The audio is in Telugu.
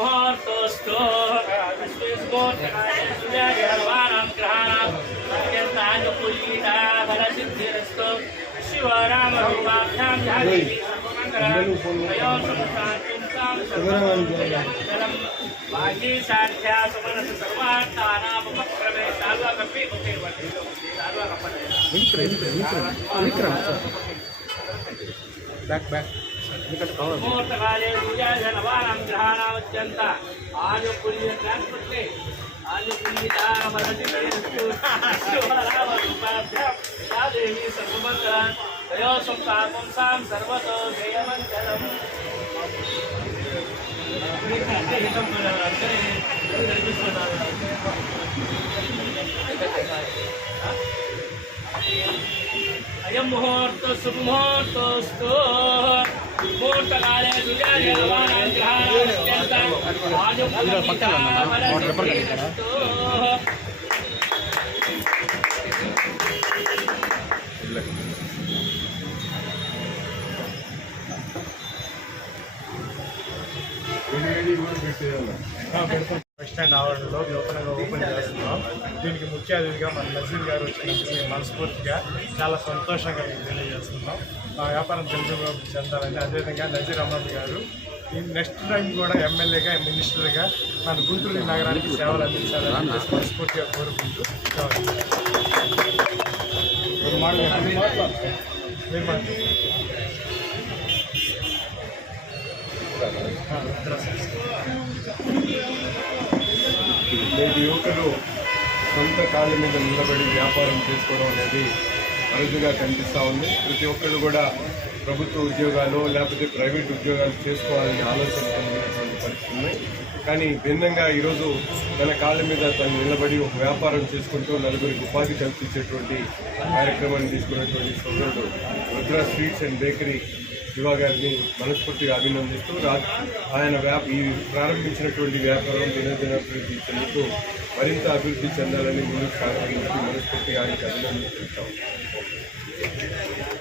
मुहूर्तोऽस्तु सूर्यग्रहाणां ग्रहाणाम् अत्यन्तानुकूलिता फलसिद्धिरस्तु शिवरामरूपाभ्यां देवी सर्वमङ्गलम् बाह्ये साध्या सुमनस सर्वार्थानामुपक्रमे सार्वकपि उपेवति मुहूर्तकाले सूर्याजनवानां ग्रहाणामत्यन्त आनुकूल्यत्रान्पत्ते आनुकूलिता फलसिद्धिरस्तु शिवरामरूपाभ्यां या देवी सर्वमङ्गलम् तयोसंसां सर्वतो जयमङ्गलम् अयं मुहूर्तः शुभमुहूर्तोऽस्तु मुहूर्तकाले सूर्याजनवानां ग्रहाणामत्यन्त आनुकूलिता फलसिद्धिरस्तु బస్ స్టాండ్ ఆవరణలో నూతనంగా ఓపెన్ చేస్తున్నాం. దీనికి ముఖ్య అతిథిగా మన నజీర్ గారు వచ్చినందుకు మేము మనస్ఫూర్తిగా చాలా సంతోషంగా మేము తెలియజేస్తున్నాం. మా వ్యాపారం తెలుగుగా చెందాలని, అదేవిధంగా నజీర్ అహ్మద్ గారు ఈ నెక్స్ట్ టైం కూడా ఎమ్మెల్యేగా మినిస్టర్గా మన గుంటూరు నగరానికి సేవలు అందించాలని మనస్ఫూర్తిగా కోరుకుంటూ నేటి యువకులు సొంత కాళ్ళ మీద నిలబడి వ్యాపారం చేసుకోవడం అనేది అరుదుగా కనిపిస్తూ ఉంది. ప్రతి ఒక్కరు కూడా ప్రభుత్వ ఉద్యోగాలు లేకపోతే ప్రైవేట్ ఉద్యోగాలు చేసుకోవాలని ఆలోచన కలిగినటువంటి పరిస్థితి ఉన్నాయి. కానీ భిన్నంగా ఈరోజు తన కాళ్ళ మీద తను నిలబడి ఒక వ్యాపారం చేసుకుంటూ నలుగురికి ఉపాధి కల్పించేటువంటి కార్యక్రమాన్ని తీసుకున్నటువంటి సోదరుడు Rudra sweets and bakery Shiva గారిని మనస్ఫూర్తిగా అభినందిస్తూ ఆయన ఈ ప్రారంభించినటువంటి వ్యాపారం దినదినాభివృద్ధి చెందుతూ మరింత అభివృద్ధి చెందాలని ముందుకు సాగాలని మనస్ఫూర్తిగా ఆయనకు అభినందిస్తాం.